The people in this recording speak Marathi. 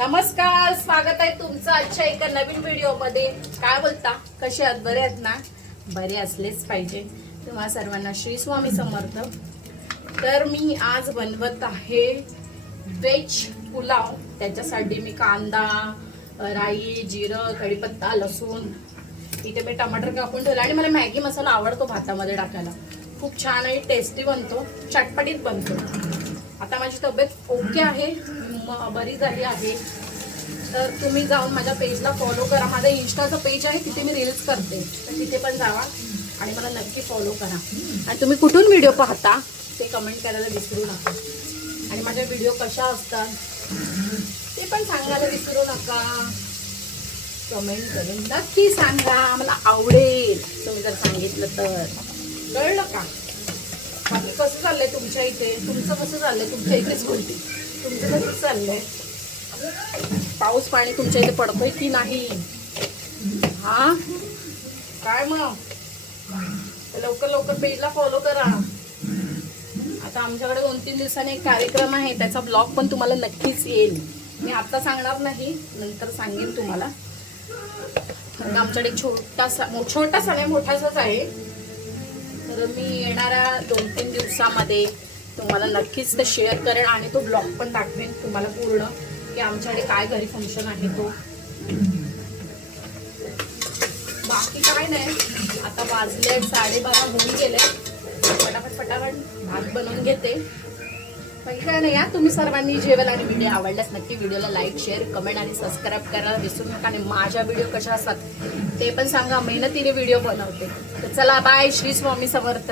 नमस्कार, स्वागत आहे तुमचं आजच्या एका नवीन व्हिडिओ मध्ये। काय बोलता, कसे आहात? बरे आहेत ना? बरे असलेच पाहिजे। तुम्हा सर्वांना श्री स्वामी समर्थ। तर मी आज बनवत आहे वेज पुलाव। त्याच्यासाठी मी कांदा, राई, जिरं, कढीपत्ता, लसूण, इथे मी टमाटर कापून ठेवला आणि मला मॅगी मसाला आवडतो भातामध्ये टाकायला। खूप छान आणि टेस्टी बनतो, चटपटीत बनतो। आता माझी तब्येत ओके आहे, बरी झाली आहे। तर तुम्ही जाऊन माझ्या पेजला फॉलो करा। माझं इंस्टाचं पेज आहे, तिथे मी रील्स करते, तर तिथे पण जावा आणि मला नक्की फॉलो करा। आणि तुम्ही कुठून व्हिडिओ पाहता ते कमेंट करायला विसरू नका। आणि माझे व्हिडिओ कशा असतात ते पण सांगायला विसरू नका। कमेंट करून नक्की सांगा, मला आवडेल तुम्ही जर सांगितलं तर। कळलं का? बाकी कसं चाललंय तुमच्या इथे? तुमचं कसं चाललंय? तुमच्या इथेच बोलते, तुमचं कसं चाललंय? पाऊस पाणी तुमच्या इथे पडतोय की नाही? हा काय मग? लवकर लवकर पेजला फॉलो करा। आता आमच्याकडे 2-3 दिवसांनी एक कार्यक्रम आहे, त्याचा ब्लॉग पण तुम्हाला नक्कीच येईल। मी आता सांगणार नाही, नंतर सांगेन तुम्हाला। आमच्याकडे छोटासा नाही, मोठासाच आहे। तर मी येणाऱ्या 2-3 दिवसामध्ये तुम्हाला नक्कीच ते शेअर करेन आणि तो ब्लॉग पण दाखवेन तुम्हाला पूर्ण, की आमच्याकडे काय घरी फंक्शन आहे तो। बाकी काय नाही, आता वाजले 12:30 होऊन गेले। फटाफट भात बनवून घेते। बाकी काय नाही, या तुम्ही सर्वांनी जेवेल आणि व्हिडिओ आवडल्यास नक्की व्हिडिओला लाईक, शेअर, कमेंट आणि सबस्क्राईब करायला विसरू नका। आणि माझ्या व्हिडिओ कशा असतात ते पण सांगा, मेहनतीने व्हिडिओ बनवते। तर चला बाय, श्री स्वामी समर्थ।